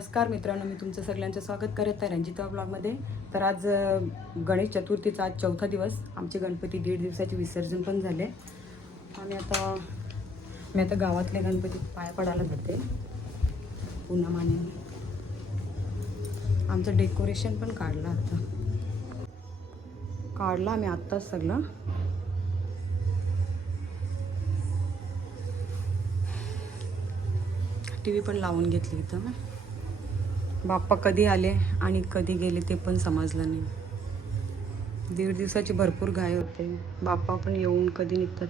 नमस्कार मित्रांनो मी तुमचं सगळ्यांचं स्वागत करत आहे रंजिता ब्लॉगमध्ये. तर आज गणेश चतुर्थीचा आज चौथा दिवस. आमचे गणपती दीड दिवसाचे विसर्जन पण झाले. आणि आता मी आता गावातल्या गणपती पाया पडायला जाते. पुन्हा माने आमचं डेकोरेशन पण काढलं आता. काढला आम्ही आत्ताच सगळं. टी व्ही पण लावून घेतली इथं बाप्पा कधी आले आणि कधी गेले ते पण समजलं नाही. दीड दिवसाची भरपूर घाई होते. बाप्पा पण येऊन कधी निघतात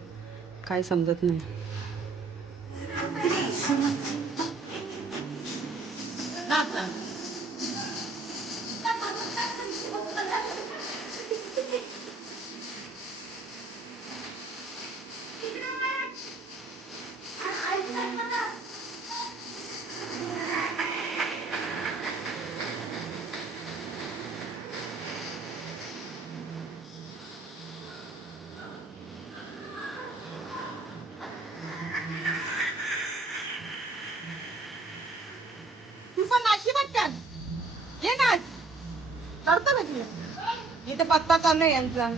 काय समजत नाही तू पण नाची पटकन ये नाच करतो ना तू इथे पत्ता चालू आहे यांचा?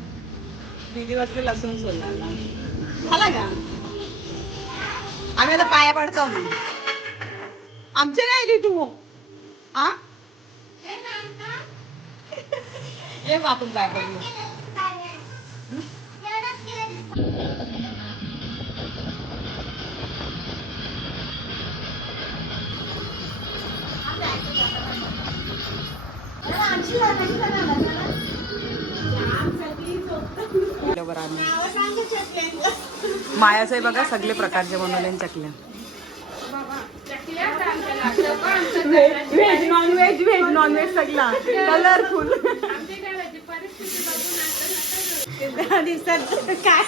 दीदी वाजले लसूण सोलला झाला का? आम्ही आता पाया पडतो आमचे नाही आली तू? आ? ये आपण पाय पडलो. मायाचं बघा सगळे प्रकारचे बनवले चकल्या. Veg non veg veg non veg सगळा. कलरफुल दिवसात काय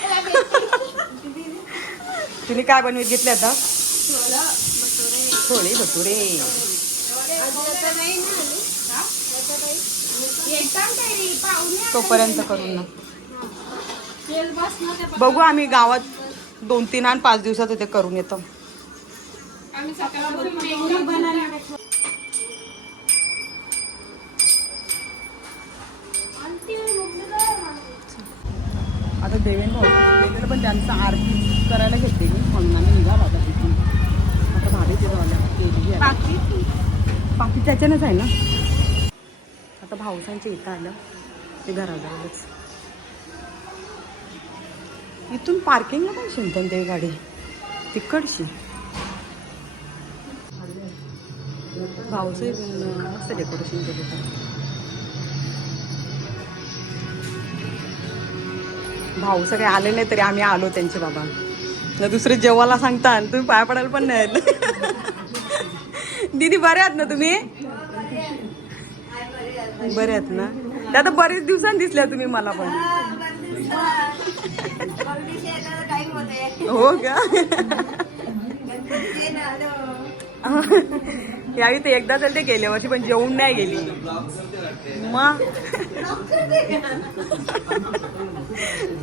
तुम्ही काय बनवीत घेतले आता? छोले भटुरे. तोपर्यंत करून ना. बघू आम्ही गावात दोन तीन आणि पाच दिवसात ते करून येतो. आता भाऊ देवेंद्र पण त्यांचं आरती करायला घेतली म्हणून आम्ही निघालो आता तिथून. आता तिथं केलेली आहे. बाकी? बाकी त्याच्यानंच आहे ना. आता भाऊसांच्या इथं आलं ते घराजवळच. इथून पार्किंगला पण शिंतन ते गाडी तिकडची. भाऊचं मस्त डेकोरेशन केलं होतं. भाऊ सगळे आले नाही तरी आम्ही आलो त्यांचे बाबा. ना दुसरे जेवायला सांगता आणि तुम्ही पाया पडायला पण नाही दीदी बरे आहात ना तुम्ही? बरे आहात ना? त्या आता बरेच दिवसांनी दिसल्या तुम्ही मला पण. हो का? यावेळी ते एकदा तर ते गेल्या वर्षी पण जेवून नाही गेली. मग?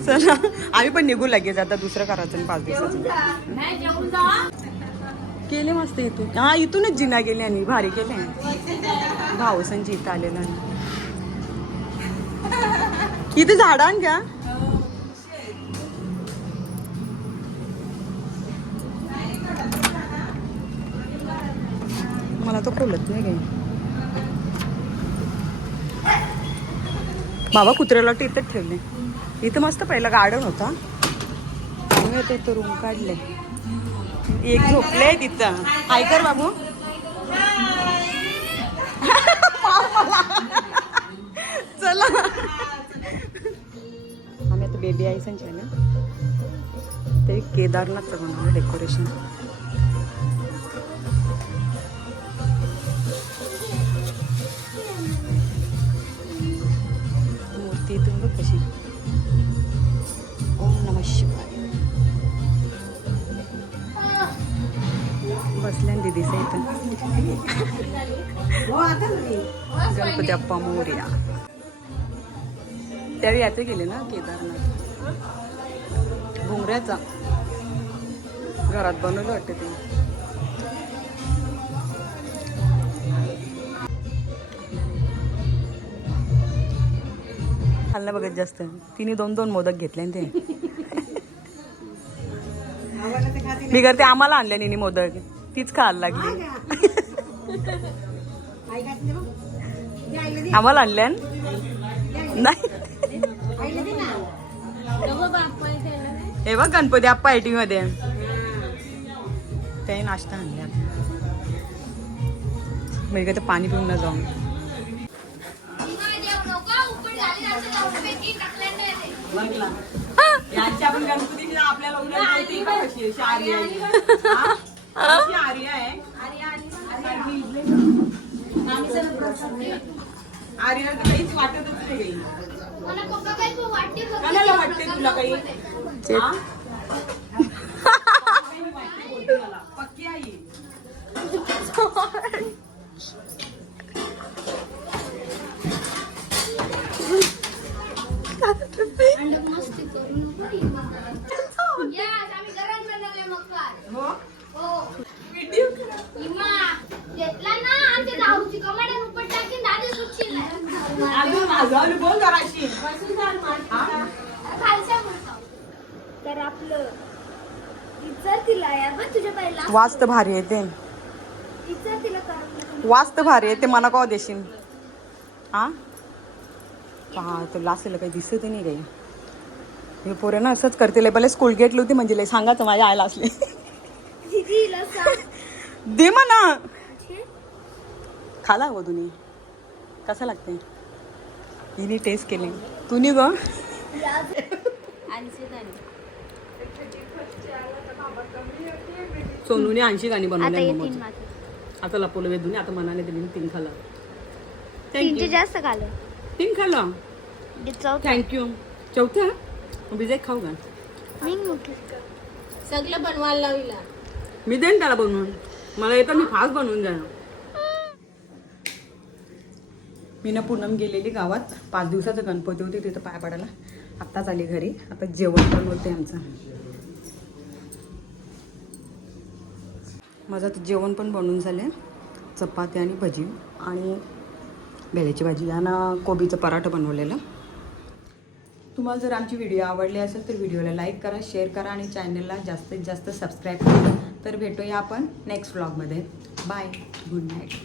चला आम्ही पण निघू लगेच आता दुसरं करायचं पाच दिवसाचं. केले मस्त इथून. हा इथूनच जिना गेले आणि भारी केले. भाऊसांची इथं आलेला. इथे झाड आण का तो खोलत नाही काही. बाबा कुत्र्याला वाटतं इथंच ठेवले. इथं मस्त पहिला गार्डन होता. आम्ही इथं रूम काढले एक झोपले तिथं. हाय कर बाबू. चला. आम्ही आता बेबी आईसांच्या ना. ते केदारनाथचं बनवलं डेकोरेशन कशी? ओम नम शिवाय. बसल्या दीदीचं इथं. गणपती अप्पा मोर्या. त्यावेळी याचे गेले ना केदारनाथ? घुमऱ्याचा घरात बनवलं वाटतं ते. खाल्ला बघत जास्त. तिने दोन दोन मोदक घेतले ते ते. मी करते आम्हाला आणले निनी मोदक. तीच खायला लागली. आम्हाला आणल्या नाही. हे बघ गणपती आप्पा एटी मध्ये ते नाश्ता आणल्या मी तर पाणी पिऊन न जाऊन यांच्या पण गणपती आपल्याला उद्या माहिती का कशी आहे? शारी आहे. हा? कशी आर्य आहे आर्य तर काहीच वाटतच नाही कोणाला वाटते तुला काही? हा? पक्की आई. तर आपलं वास्त भारी आहे ते. वास्त भारी आहे ते मला कवा देशील. हा? पहा तो लासेल काही दिसत नाही काही. हे पोरं ना असंच करतील भले स्कूल गेटली होती म्हणजे लय सांगायचं माझ्या आईला असले. दे म्हणा. खाला गो तुम्ही कसं लागते तिने टेस्ट केले तुम्ही ग? सोनूने ऐंशी गाणी बनवली आता लपवलं वेदूने आता मनाने दिली तीन थँक्यू जास्त खाल्लं तीन खाल्लं? चौथा. थँक्यू चौथा? बिजे खाऊ का? सगळं बनवायला लाविला. मी देईन त्याला बनवून. मला येतं मी फास्ट बनवून जाणार मी ना पूनम गेलेली गावात. पाच दिवसाचं गणपती होती तिथं पाय पडायला. आत्ताच आली घरी. आता जेवण पण होते आमचं. माझं आता जेवण पण बनवून झाले चपाती आणि भजी. आणि भेळ्याची भाजी. आणि कोबीचं पराठं बनवलेलं. तुम्हाला जर आमची व्हिडिओ आवडली असेल तर व्हिडिओला लाईक करा शेअर करा आणि चॅनलला जास्तीत जास्त सबस्क्राईब करा. तर भेटूया आपण नेक्स्ट व्लॉगमध्ये बाय. Good night.